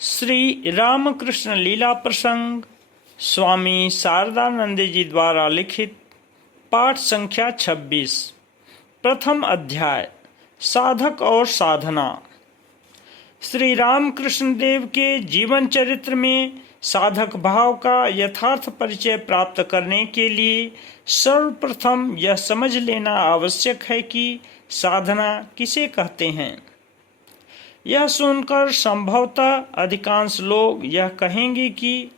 श्री रामकृष्ण लीला प्रसंग स्वामी शारदानंद जी द्वारा लिखित पाठ संख्या 26। प्रथम अध्याय साधक और साधना। श्री रामकृष्ण देव के जीवन चरित्र में साधक भाव का यथार्थ परिचय प्राप्त करने के लिए सर्वप्रथम यह समझ लेना आवश्यक है कि साधना किसे कहते हैं। यह सुनकर संभवतः अधिकांश लोग यह कहेंगे कि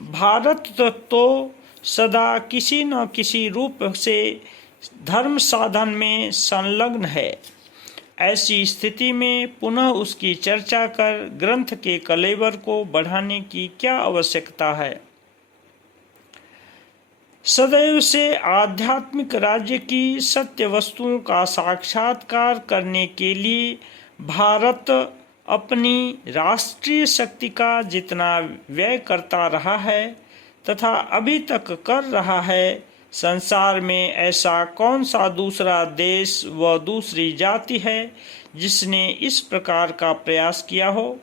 भारत तो सदा किसी न किसी रूप से धर्म साधन में संलग्न है। ऐसी स्थिति में पुनः उसकी चर्चा कर ग्रंथ के कलेवर को बढ़ाने की क्या आवश्यकता है। सदैव से आध्यात्मिक राज्य की सत्य वस्तुओं का साक्षात्कार करने के लिए भारत अपनी राष्ट्रीय शक्ति का जितना व्यय करता रहा है तथा अभी तक कर रहा है, संसार में ऐसा कौन सा दूसरा देश व दूसरी जाति है जिसने इस प्रकार का प्रयास किया हो।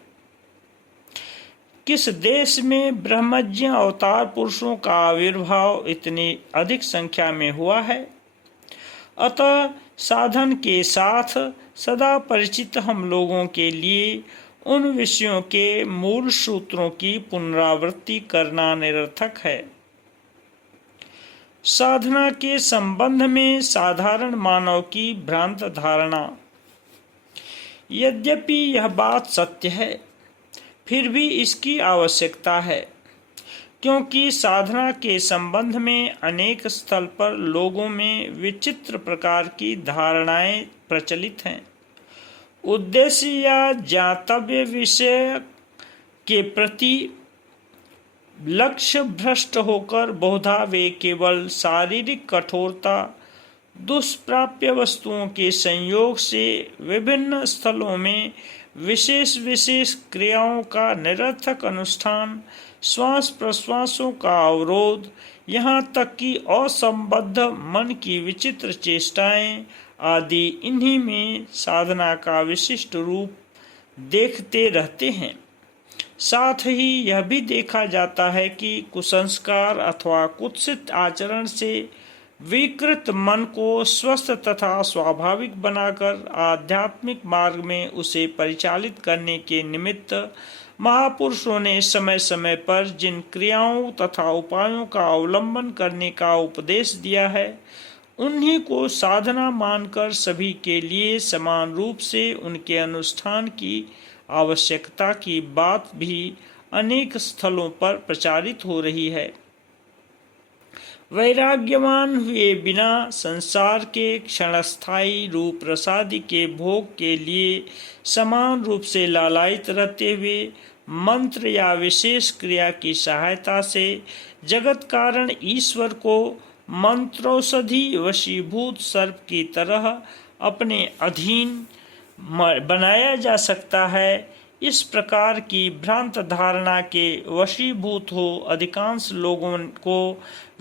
किस देश में ब्रह्मज्ञ अवतार पुरुषों का आविर्भाव इतनी अधिक संख्या में हुआ है। अतः साधन के साथ सदा परिचित हम लोगों के लिए उन विषयों के मूल सूत्रों की पुनरावृत्ति करना निरर्थक है। साधना के संबंध में साधारण मानव की भ्रांत धारणा। यद्यपि यह बात सत्य है, फिर भी इसकी आवश्यकता है, क्योंकि साधना के संबंध में अनेक स्थल पर लोगों में विचित्र प्रकार की धारणाएं प्रचलित हैं। उद्देश्य या ज्ञातव्य विषय के प्रति लक्ष्य भ्रष्ट होकर बहुधा वे केवल शारीरिक कठोरता, दुष्प्राप्य वस्तुओं के संयोग से विभिन्न स्थलों में विशेष विशेष क्रियाओं का निरर्थक अनुष्ठान, श्वास प्रश्वासों का अवरोध, यहाँ तक कि असंबद्ध मन की विचित्र चेष्टाएं आदि इन्हीं में साधना का विशिष्ट रूप देखते रहते हैं। साथ ही यह भी देखा जाता है कि कुसंस्कार अथवा कुत्सित आचरण से विकृत मन को स्वस्थ तथा स्वाभाविक बनाकर आध्यात्मिक मार्ग में उसे परिचालित करने के निमित्त महापुरुषों ने समय समय पर जिन क्रियाओं तथा उपायों का अवलंबन करने का उपदेश दिया है, उन्हीं को साधना मानकर सभी के लिए समान रूप से उनके अनुष्ठान की आवश्यकता की बात भी अनेक स्थलों पर प्रचारित हो रही है। वैराग्यवान हुए बिना संसार के क्षणस्थायी रूप प्रसादी के भोग के लिए समान रूप से लालायित रहते हुए मंत्र या विशेष क्रिया की सहायता से जगत कारण ईश्वर को मंत्रोषधि वशीभूत सर्प की तरह अपने अधीन बनाया जा सकता है। इस प्रकार की भ्रांत धारणा के वशीभूत हो अधिकांश लोगों को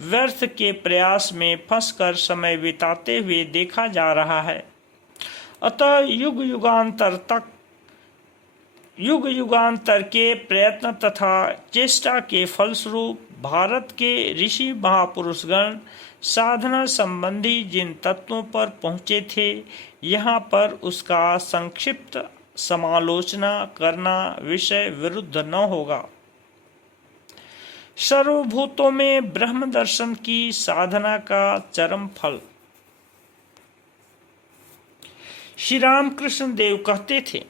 व्यर्थ के प्रयास में फंसकर समय बिताते हुए देखा जा रहा है। अतः युग युगांतर के प्रयत्न तथा चेष्टा के फलस्वरूप भारत के ऋषि महापुरुषगण साधना संबंधी जिन तत्वों पर पहुँचे थे, यहाँ पर उसका संक्षिप्त समालोचना करना विषय विरुद्ध न होगा। सर्वभूतों में ब्रह्म दर्शन की साधना का चरम फल। श्री रामकृष्ण देव कहते थे,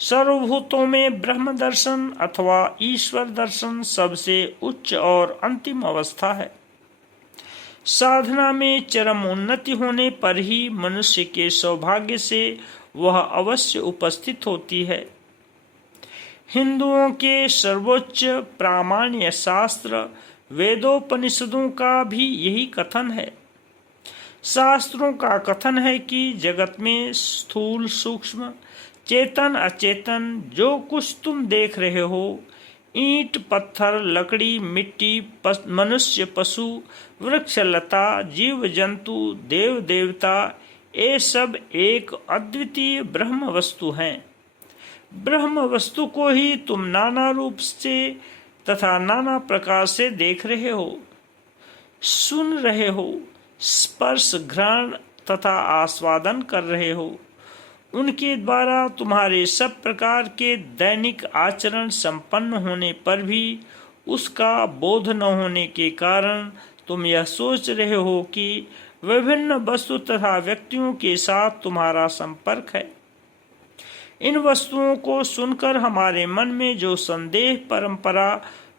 सर्वभूतों में ब्रह्म दर्शन अथवा ईश्वर दर्शन सबसे उच्च और अंतिम अवस्था है। साधना में चरम उन्नति होने पर ही मनुष्य के सौभाग्य से वह अवश्य उपस्थित होती है। हिंदुओं के सर्वोच्च प्रामाण्य शास्त्र वेदोपनिषदों का भी यही कथन है। शास्त्रों का कथन है कि जगत में स्थूल सूक्ष्म चेतन अचेतन जो कुछ तुम देख रहे हो, ईंट पत्थर लकड़ी मिट्टी मनुष्य पशु वृक्ष लता जीव जंतु देव देवता, ये सब एक अद्वितीय ब्रह्म वस्तु हैं। ब्रह्म वस्तु को ही तुम नाना रूप से तथा नाना प्रकार से देख रहे हो, सुन रहे हो, स्पर्श ग्रहण तथा आस्वादन कर रहे हो। उनके द्वारा तुम्हारे सब प्रकार के दैनिक आचरण संपन्न होने पर भी उसका बोध न होने के कारण तुम यह सोच रहे हो कि विभिन्न वस्तु तथा व्यक्तियों के साथ तुम्हारा संपर्क है। इन वस्तुओं को सुनकर हमारे मन में जो संदेह परंपरा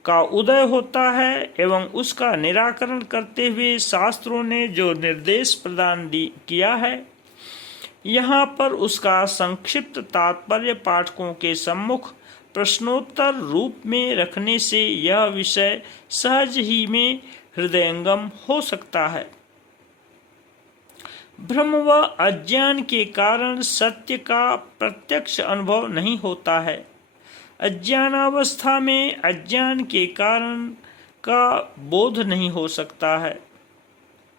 का उदय होता है एवं उसका निराकरण करते हुए शास्त्रों ने जो निर्देश प्रदान किया है, यहाँ पर उसका संक्षिप्त तात्पर्य पाठकों के सम्मुख प्रश्नोत्तर रूप में रखने से यह विषय सहज ही में हृदयंगम हो सकता है। भ्रम व अज्ञान के कारण सत्य का प्रत्यक्ष अनुभव नहीं होता है। अज्ञानावस्था में अज्ञान के कारण का बोध नहीं हो सकता है।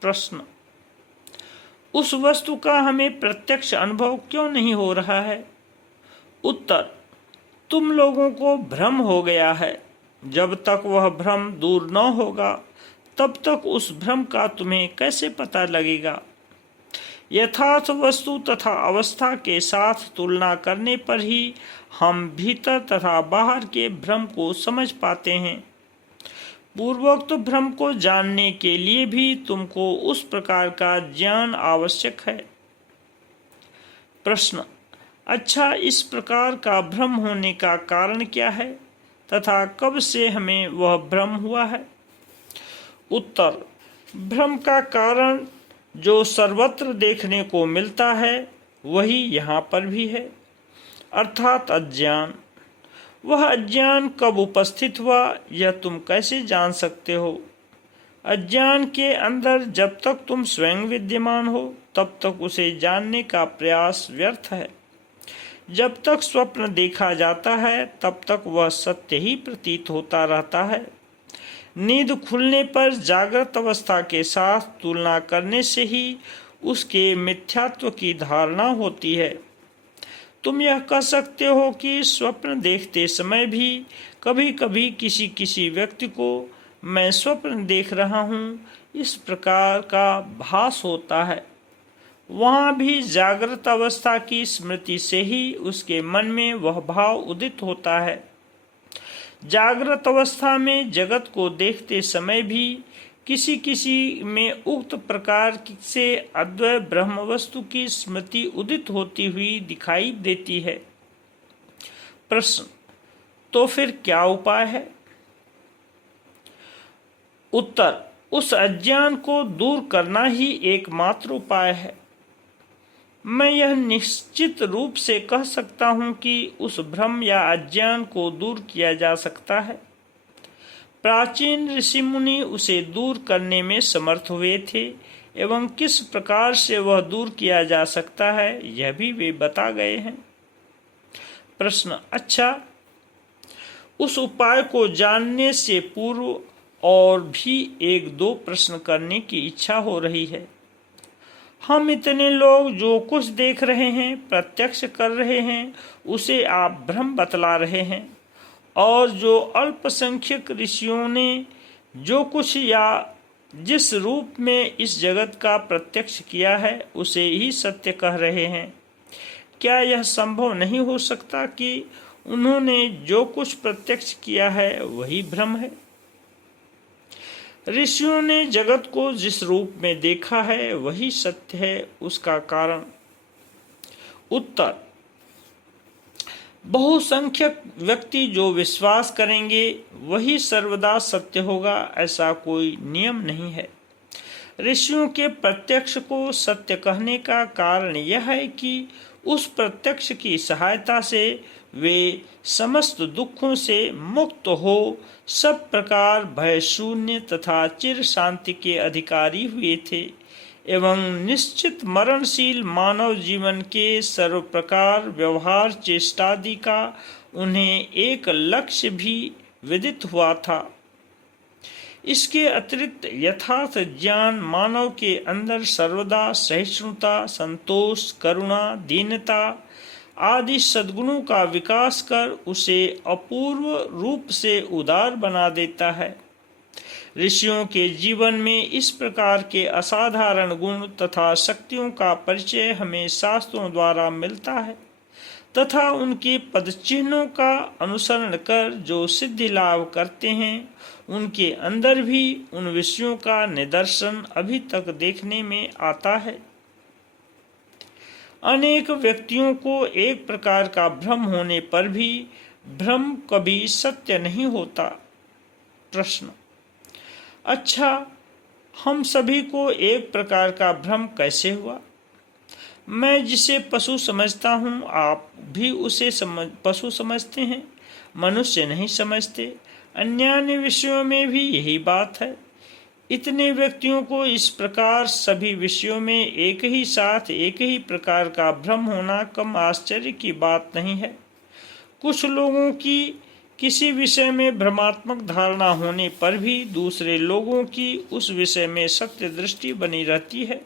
प्रश्न: उस वस्तु का हमें प्रत्यक्ष अनुभव क्यों नहीं हो रहा है? उत्तर: तुम लोगों को भ्रम हो गया है। जब तक वह भ्रम दूर न होगा तब तक उस भ्रम का तुम्हें कैसे पता लगेगा? यथार्थ वस्तु तथा अवस्था के साथ तुलना करने पर ही हम भीतर तथा बाहर के भ्रम को समझ पाते हैं। पूर्वोक्त भ्रम को जानने के लिए भी तुमको उस प्रकार का ज्ञान आवश्यक है। प्रश्न: अच्छा, इस प्रकार का भ्रम होने का कारण क्या है तथा कब से हमें वह भ्रम हुआ है? उत्तर: भ्रम का कारण जो सर्वत्र देखने को मिलता है वही यहाँ पर भी है, अर्थात अज्ञान। वह अज्ञान कब उपस्थित हुआ यह तुम कैसे जान सकते हो? अज्ञान के अंदर जब तक तुम स्वयं विद्यमान हो तब तक उसे जानने का प्रयास व्यर्थ है। जब तक स्वप्न देखा जाता है तब तक वह सत्य ही प्रतीत होता रहता है। नींद खुलने पर जागृत अवस्था के साथ तुलना करने से ही उसके मिथ्यात्व की धारणा होती है। तुम यह कह सकते हो कि स्वप्न देखते समय भी कभी कभी किसी किसी व्यक्ति को मैं स्वप्न देख रहा हूँ इस प्रकार का भास होता है। वहाँ भी जागृत अवस्था की स्मृति से ही उसके मन में वह भाव उदित होता है। जागृत अवस्था में जगत को देखते समय भी किसी किसी में उक्त प्रकार से अद्वय ब्रह्म वस्तु की स्मृति उदित होती हुई दिखाई देती है। प्रश्न: तो फिर क्या उपाय है? उत्तर: उस अज्ञान को दूर करना ही एकमात्र उपाय है। मैं यह निश्चित रूप से कह सकता हूँ कि उस भ्रम या अज्ञान को दूर किया जा सकता है। प्राचीन ऋषि मुनि उसे दूर करने में समर्थ हुए थे एवं किस प्रकार से वह दूर किया जा सकता है यह भी वे बता गए हैं। प्रश्न: अच्छा, उस उपाय को जानने से पूर्व और भी एक दो प्रश्न करने की इच्छा हो रही है। हम इतने लोग जो कुछ देख रहे हैं, प्रत्यक्ष कर रहे हैं, उसे आप भ्रम बतला रहे हैं, और जो अल्पसंख्यक ऋषियों ने जो कुछ या जिस रूप में इस जगत का प्रत्यक्ष किया है उसे ही सत्य कह रहे हैं। क्या यह संभव नहीं हो सकता कि उन्होंने जो कुछ प्रत्यक्ष किया है वही भ्रम है? ऋषियों ने जगत को जिस रूप में देखा है वही सत्य है, उसका कारण? उत्तर: बहुसंख्यक व्यक्ति जो विश्वास करेंगे वही सर्वदा सत्य होगा, ऐसा कोई नियम नहीं है। ऋषियों के प्रत्यक्ष को सत्य कहने का कारण यह है कि उस प्रत्यक्ष की सहायता से वे समस्त दुखों से मुक्त हो सब प्रकार भय शून्य तथा चिर शांति के अधिकारी हुए थे एवं निश्चित मरणशील मानव जीवन के सर्व प्रकार व्यवहार चेष्टादि का उन्हें एक लक्ष्य भी विदित हुआ था। इसके अतिरिक्त यथार्थ ज्ञान मानव के अंदर सर्वदा सहिष्णुता, संतोष, करुणा, दीनता आदि सद्गुणों का विकास कर उसे अपूर्व रूप से उदार बना देता है। ऋषियों के जीवन में इस प्रकार के असाधारण गुण तथा शक्तियों का परिचय हमें शास्त्रों द्वारा मिलता है तथा उनके पदचिन्हों का अनुसरण कर जो सिद्धि लाभ करते हैं उनके अंदर भी उन विषयों का निदर्शन अभी तक देखने में आता है। अनेक व्यक्तियों को एक प्रकार का भ्रम होने पर भी भ्रम कभी सत्य नहीं होता। प्रश्न: अच्छा, हम सभी को एक प्रकार का भ्रम कैसे हुआ? मैं जिसे पशु समझता हूँ आप भी उसे पशु समझते हैं, मनुष्य नहीं समझते। अन्य विषयों में भी यही बात है। इतने व्यक्तियों को इस प्रकार सभी विषयों में एक ही साथ एक ही प्रकार का भ्रम होना कम आश्चर्य की बात नहीं है। कुछ लोगों की किसी विषय में भ्रमात्मक धारणा होने पर भी दूसरे लोगों की उस विषय में सत्य दृष्टि बनी रहती है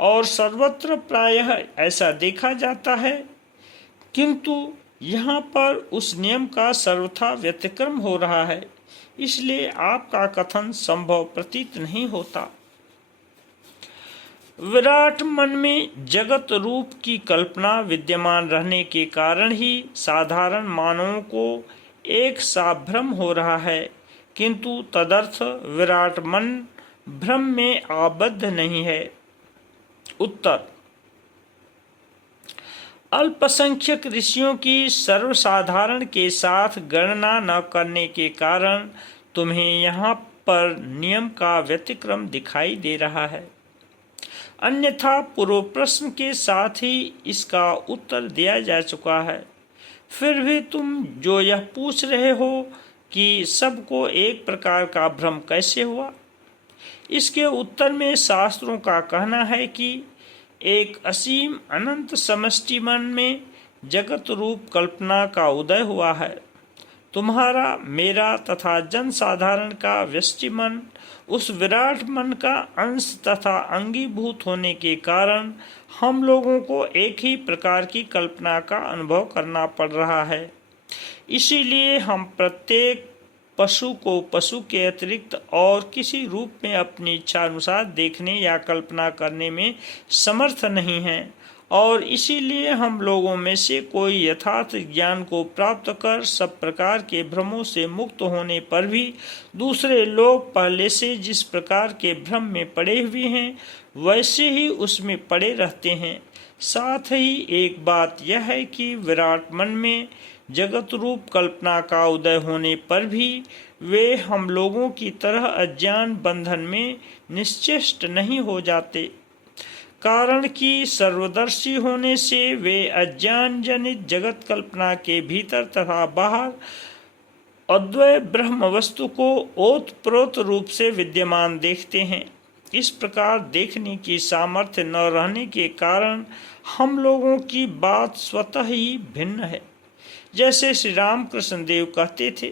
और सर्वत्र प्रायः ऐसा देखा जाता है, किंतु यहाँ पर उस नियम का सर्वथा व्यतिक्रम हो रहा है, इसलिए आपका कथन संभव प्रतीत नहीं होता। विराट मन में जगत रूप की कल्पना विद्यमान रहने के कारण ही साधारण मानवों को एक सा भ्रम हो रहा है, किंतु तदर्थ विराट मन भ्रम में आबद्ध नहीं है। उत्तर: अल्पसंख्यक ऋषियों की सर्वसाधारण के साथ गणना न करने के कारण तुम्हें यहाँ पर नियम का व्यतिक्रम दिखाई दे रहा है। अन्यथा पूर्व प्रश्न के साथ ही इसका उत्तर दिया जा चुका है। फिर भी तुम जो यह पूछ रहे हो कि सबको एक प्रकार का भ्रम कैसे हुआ, इसके उत्तर में शास्त्रों का कहना है कि एक असीम अनंत समष्टि मन में जगत रूप कल्पना का उदय हुआ है। तुम्हारा, मेरा तथा जन साधारण का व्यष्टि मन उस विराट मन का अंश तथा अंगीभूत होने के कारण हम लोगों को एक ही प्रकार की कल्पना का अनुभव करना पड़ रहा है। इसीलिए हम प्रत्येक पशु को पशु के अतिरिक्त और किसी रूप में अपनी इच्छा अनुसार देखने या कल्पना करने में समर्थ नहीं हैं, और इसीलिए हम लोगों में से कोई यथार्थ ज्ञान को प्राप्त कर सब प्रकार के भ्रमों से मुक्त होने पर भी दूसरे लोग पहले से जिस प्रकार के भ्रम में पड़े हुए हैं वैसे ही उसमें पड़े रहते हैं। साथ ही एक बात यह है कि विराट मन में जगत रूप कल्पना का उदय होने पर भी वे हम लोगों की तरह अज्ञान बंधन में निश्चेष्ट नहीं हो जाते, कारण कि सर्वदर्शी होने से वे अज्ञान जनित जगत कल्पना के भीतर तथा बाहर अद्वय ब्रह्म वस्तु को ओतप्रोत रूप से विद्यमान देखते हैं। इस प्रकार देखने की सामर्थ्य न रहने के कारण हम लोगों की बात स्वतः ही भिन्न है। जैसे श्री रामकृष्ण देव कहते थे,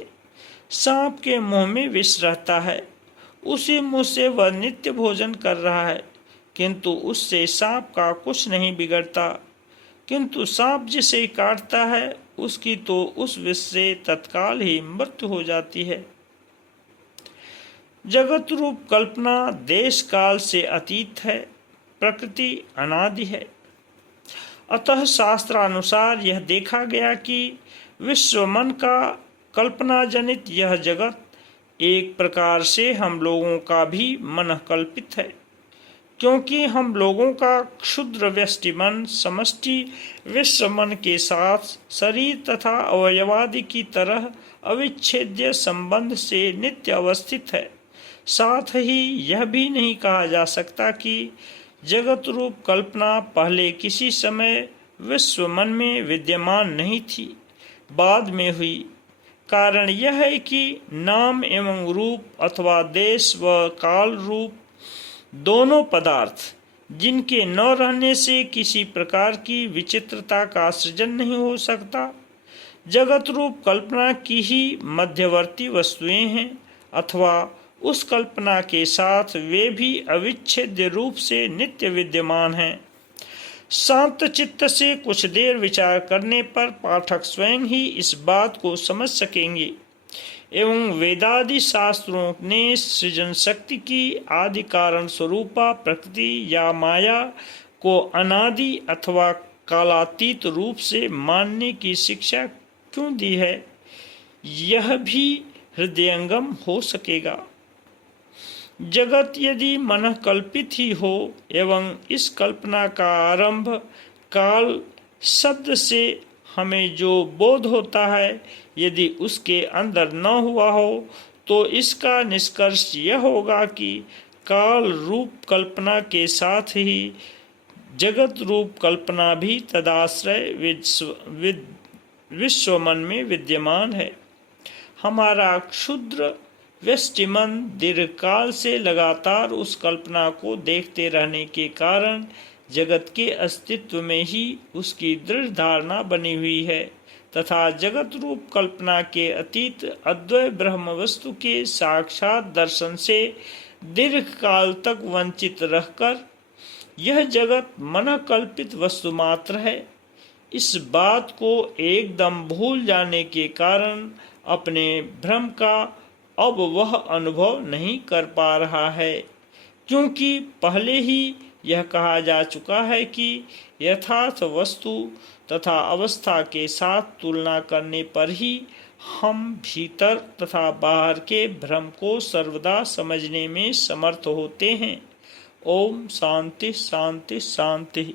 सांप के मुंह में विष रहता है, उसी मुंह से वह नित्य भोजन कर रहा है, किंतु उससे सांप का कुछ नहीं बिगड़ता, किंतु सांप जिसे काटता है उसकी तो उस विष से तत्काल ही मृत्यु हो जाती है। जगत रूप कल्पना देश काल से अतीत है, प्रकृति अनादि है। अतः शास्त्रानुसार यह देखा गया कि विश्व मन का कल्पना जनित यह जगत एक प्रकार से हम लोगों का भी मन कल्पित है, क्योंकि हम लोगों का क्षुद्र व्यष्टि मन समष्टि विश्व मन के साथ शरीर तथा अवयवादि की तरह अविच्छेद्य संबंध से नित्य अवस्थित है। साथ ही यह भी नहीं कहा जा सकता कि जगत रूप कल्पना पहले किसी समय विश्व मन में विद्यमान नहीं थी, बाद में हुई। कारण यह है कि नाम एवं रूप अथवा देश व काल रूप दोनों पदार्थ जिनके न रहने से किसी प्रकार की विचित्रता का सृजन नहीं हो सकता, जगत रूप कल्पना की ही मध्यवर्ती वस्तुएं हैं, अथवा उस कल्पना के साथ वे भी अविच्छेद्य रूप से नित्य विद्यमान हैं। शांत चित्त से कुछ देर विचार करने पर पाठक स्वयं ही इस बात को समझ सकेंगे एवं वेदादि शास्त्रों ने सृजन शक्ति की आदि कारण स्वरूपा प्रकृति या माया को अनादि अथवा कालातीत रूप से मानने की शिक्षा क्यों दी है, यह भी हृदयंगम हो सकेगा। जगत यदि मन कल्पित ही हो एवं इस कल्पना का आरंभ काल शब्द से हमें जो बोध होता है यदि उसके अंदर न हुआ हो, तो इसका निष्कर्ष यह होगा कि काल रूप कल्पना के साथ ही जगत रूप कल्पना भी तदाश्रय विश्व मन में विद्यमान है। हमारा क्षुद्र व्यष्टि मन दीर्घकाल से लगातार उस कल्पना को देखते रहने के कारण जगत के अस्तित्व में ही उसकी दृढ़ धारणा बनी हुई है तथा जगत रूप कल्पना के अतीत अद्वय ब्रह्म वस्तु के साक्षात दर्शन से दीर्घ काल तक वंचित रहकर यह जगत मन कल्पित वस्तु मात्र है। इस बात को एकदम भूल जाने के कारण अपने भ्रम का अब वह अनुभव नहीं कर पा रहा है, क्योंकि पहले ही यह कहा जा चुका है कि यथार्थ वस्तु तथा अवस्था के साथ तुलना करने पर ही हम भीतर तथा बाहर के भ्रम को सर्वदा समझने में समर्थ होते हैं। ओम शांति शांति शांति।